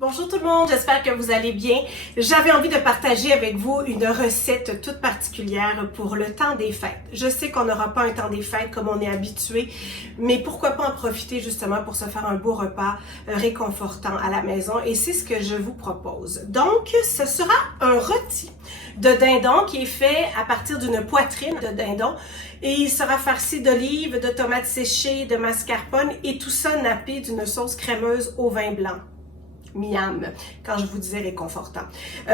Bonjour tout le monde, j'espère que vous allez bien. J'avais envie de partager avec vous une recette toute particulière pour le temps des fêtes. Je sais qu'on n'aura pas un temps des fêtes comme on est habitué, mais pourquoi pas en profiter justement pour se faire un beau repas réconfortant à la maison et c'est ce que je vous propose. Donc, ce sera un rôti de dindon qui est fait à partir d'une poitrine de dindon et il sera farci d'olives, de tomates séchées, de mascarpone et tout ça nappé d'une sauce crémeuse au vin blanc. Miam, quand je vous disais réconfortant.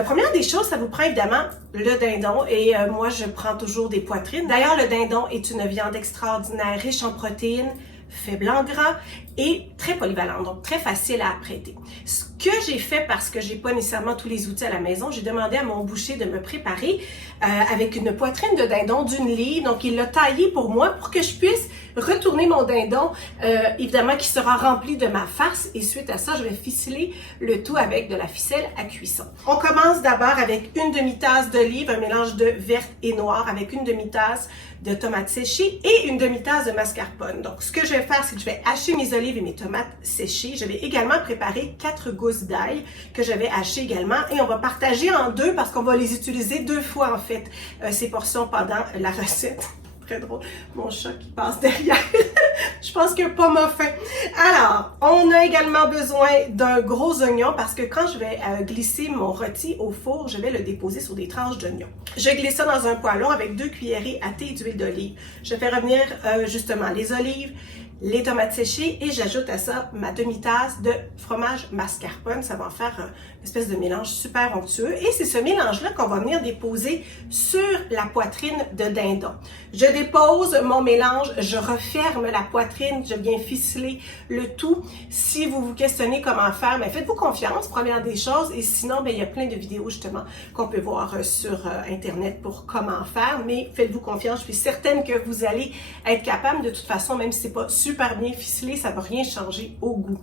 Première des choses, ça vous prend évidemment le dindon et moi je prends toujours des poitrines. D'ailleurs, le dindon est une viande extraordinaire, riche en protéines, faible en gras et très polyvalente, donc très facile à apprêter. Ce que j'ai fait, parce que j'ai pas nécessairement tous les outils à la maison, j'ai demandé à mon boucher de me préparer avec une poitrine de dindon d'une livre, donc il l'a taillé pour moi pour que je puisse retourner mon dindon, évidemment qui sera rempli de ma farce et suite à ça, je vais ficeler le tout avec de la ficelle à cuisson. On commence d'abord avec une demi-tasse d'olive, un mélange de verte et noire avec une demi-tasse de tomates séchées et une demi-tasse de mascarpone. Donc, ce que je vais faire, c'est que je vais hacher mes olives et mes tomates séchées. Je vais également préparer 4 gousses d'ail que je vais hacher également et on va partager en deux parce qu'on va les utiliser 2 fois en fait, ces portions pendant la recette. Très drôle, mon chat qui passe derrière. Je pense que pas m'a faim. Alors, on a également besoin d'un gros oignon parce que quand je vais glisser mon rôti au four, je vais le déposer sur des tranches d'oignon. Je glisse ça dans un poêlon avec 2 cuillerées à thé d'huile d'olive. Je fais revenir justement les olives, les tomates séchées et j'ajoute à ça ma demi-tasse de fromage mascarpone. Ça va en faire une espèce de mélange super onctueux et c'est ce mélange-là qu'on va venir déposer sur la poitrine de dindon. Je dépose mon mélange, je referme la poitrine, je viens ficeler le tout. Si vous vous questionnez comment faire, mais faites-vous confiance, première des choses, et sinon, il y a plein de vidéos justement qu'on peut voir sur Internet pour comment faire, mais faites-vous confiance, je suis certaine que vous allez être capable, de toute façon, même si c'est pas super bien ficelé, ça va rien changer au goût.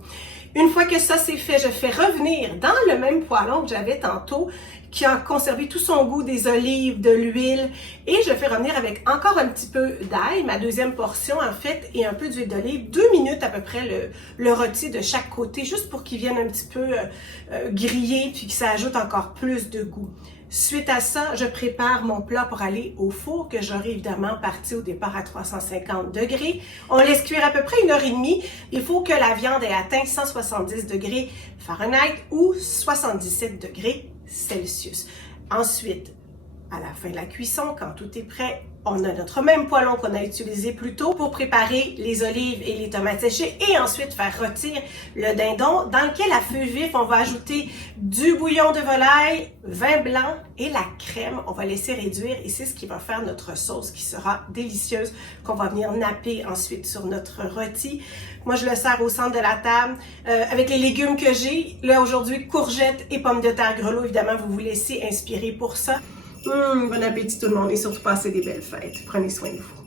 Une fois que ça c'est fait, je fais revenir dans le même poêlon que j'avais tantôt, qui a conservé tout son goût des olives, de l'huile, et je fais revenir avec encore un petit peu d'ail, ma deuxième portion en fait, et un peu d'huile d'olive, 2 minutes à peu près le rôti de chaque côté, juste pour qu'il vienne un petit peu griller, puis que ça ajoute encore plus de goût. Suite à ça, je prépare mon plat pour aller au four que j'aurai évidemment parti au départ à 350 degrés. On laisse cuire à peu près 1h30. Il faut que la viande ait atteint 170 degrés Fahrenheit ou 77 degrés Celsius. Ensuite, à la fin de la cuisson, quand tout est prêt, on a notre même poêlon qu'on a utilisé plus tôt pour préparer les olives et les tomates séchées et ensuite faire rôtir le dindon dans lequel à feu vif, on va ajouter du bouillon de volaille, vin blanc et la crème. On va laisser réduire et c'est ce qui va faire notre sauce qui sera délicieuse qu'on va venir napper ensuite sur notre rôti. Moi, je le sers au centre de la table avec les légumes que j'ai. Là, aujourd'hui, courgettes et pommes de terre grelots. Évidemment, vous vous laissez inspirer pour ça. Bon appétit tout le monde et surtout passez des belles fêtes. Prenez soin de vous.